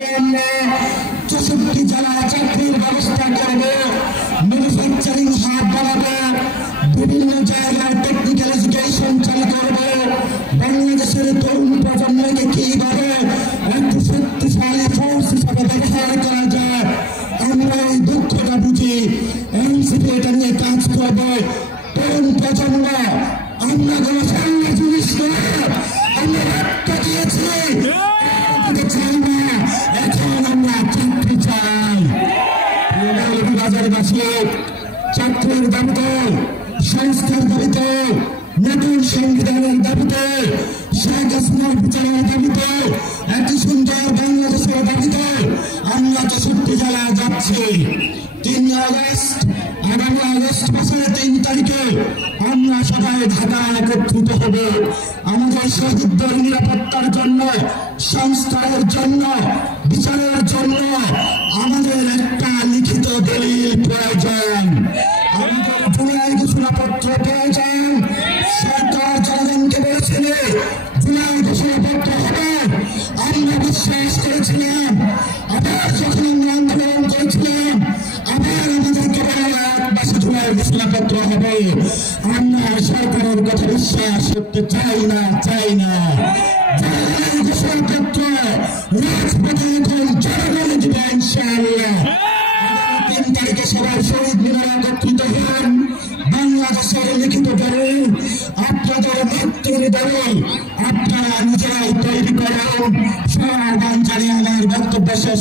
64 জেলায় চাকরির ব্যবস্থা করবে, ম্যানুফ্যাকচারিং হাব বাড়াবে, বিভিন্ন জায়গায় টেকনিক্যাল এডুকেশন চালু করবে। বাংলাদেশের তরুণ প্রজন্মকে কিভাবে একটি শক্তিশালী ফোর্স হিসাবে ব্যবহার করা যায়, আমরা এই দুঃখটা বুঝি। এনসিপি এটা নিয়ে কাজ করবে। তরুণ প্রজন্ম আমরা কোনো সামনে জিনিস নয়, আমরা রক্ত দিয়েছি, চাই না। এখন আমরা চাকরি চাই। বাজারবাসী চাকরির দাবিতে, সংস্কার দাবিতে, নতুন সংবিধানের দাবিতে, শেখ হাসিনার বিচারের দাবিতে, একটি সুন্দর বাংলাদেশের দাবিতে আমরা 64 জেলায় যাচ্ছি। 3 আগস্ট, আগামী আগস্ট মাসের 3 তারিখে আমরা সবাই ঢাকায় একত্রিত হব। আমাদের শহীদদের নিরাপত্তার জন্য, সংস্কারের জন্য, বিচারের জন্য আমাদের একটা লিখিত দলিল প্রয়োজন। আমাদের জুলাই ঘোষণাপত্র প্রয়োজন। সরকার জনগণকে বলেছিল জুলাই ঘোষণাপত্র হবে, আমরা বিশ্বাস করেছিলাম। আবার যখন আমরা আন্দোলন করেছিলাম, আবার আমাদেরকে বলা 1 জুলাই ঘোষণাপত্র হবে। আমরা সরকারের কথা বিশ্বাস করতে চাই না। জুলাই ঘোষণাপত্র রাজপথে এখন জনগণ দিবে ইনশাআল্লাহ। 3 তারিখে সবাই শহীদ মিনারে একত্রিত হন। বাংলাদেশের লিখিত দলিল, আপনাদের মাতৃ দলিল আপনারা নিজেরাই তৈরি করেন। সমাধান জানিয়ে আমার বক্তব্য শেষ